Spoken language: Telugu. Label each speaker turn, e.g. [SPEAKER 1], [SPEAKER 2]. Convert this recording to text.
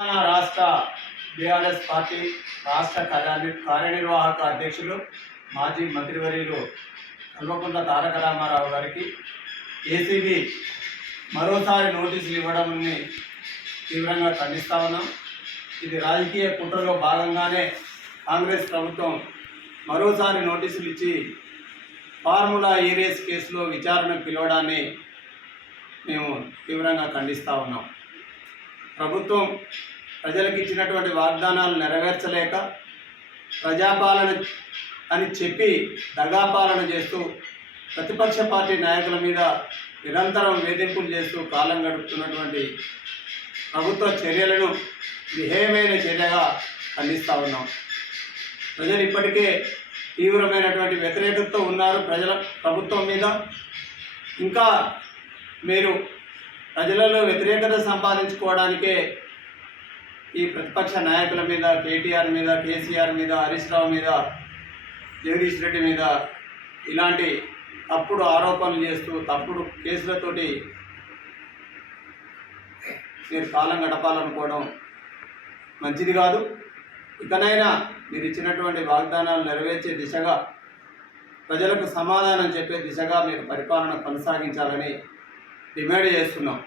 [SPEAKER 1] తెలంగాణ రాష్ట్ర బీఆర్ఎస్ పార్టీ రాష్ట్ర కార్య కార్యనిర్వాహక అధ్యక్షులు మాజీ మంత్రివర్యులు కల్వకుంట్ల తారక రామారావు గారికి ఏసీబీ మరోసారి నోటీసులు ఇవ్వడంని తీవ్రంగా ఖండిస్తా ఉన్నాం. ఇది రాజకీయ కుట్రలో భాగంగానే కాంగ్రెస్ ప్రభుత్వం మరోసారి నోటీసులు ఇచ్చి ఫార్ములా ఏరియస్ కేసులో విచారణ పిలవడాన్ని మేము తీవ్రంగా ఖండిస్తూ ఉన్నాం. ప్రభుత్వం ప్రజలకు ఇచ్చినటువంటి వాగ్దానాలు నెరవేర్చలేక ప్రజాపాలన అని చెప్పి దగాపాలన చేస్తూ ప్రతిపక్ష పార్టీ నాయకుల మీద నిరంతరం వేధింపులు చేస్తూ కాలం గడుపుతున్నటువంటి ప్రభుత్వ చర్యలను విహేయమైన చర్యగా ఖండిస్తూ ఉన్నాం. ప్రజలు ఇప్పటికే తీవ్రమైనటువంటి వ్యతిరేకతతో ఉన్నారు ప్రజల ప్రభుత్వం మీద. ఇంకా మీరు ప్రజలలో వ్యతిరేకత సంపాదించుకోవడానికే ఈ ప్రతిపక్ష నాయకుల మీద కేటీఆర్ మీద కేసీఆర్ మీద హరీష్ రావు మీద జగదీష్ రెడ్డి మీద ఇలాంటి తప్పుడు ఆరోపణలు చేస్తూ తప్పుడు కేసులతోటి మీరు కాలం గడపాలనుకోవడం మంచిది కాదు. ఇకనైనా మీరు ఇచ్చినటువంటి వాగ్దానాలు నెరవేర్చే దిశగా ప్రజలకు సమాధానం చెప్పే దిశగా మీరు పరిపాలన కొనసాగించాలని డిమాండ్ చేస్తున్నాం.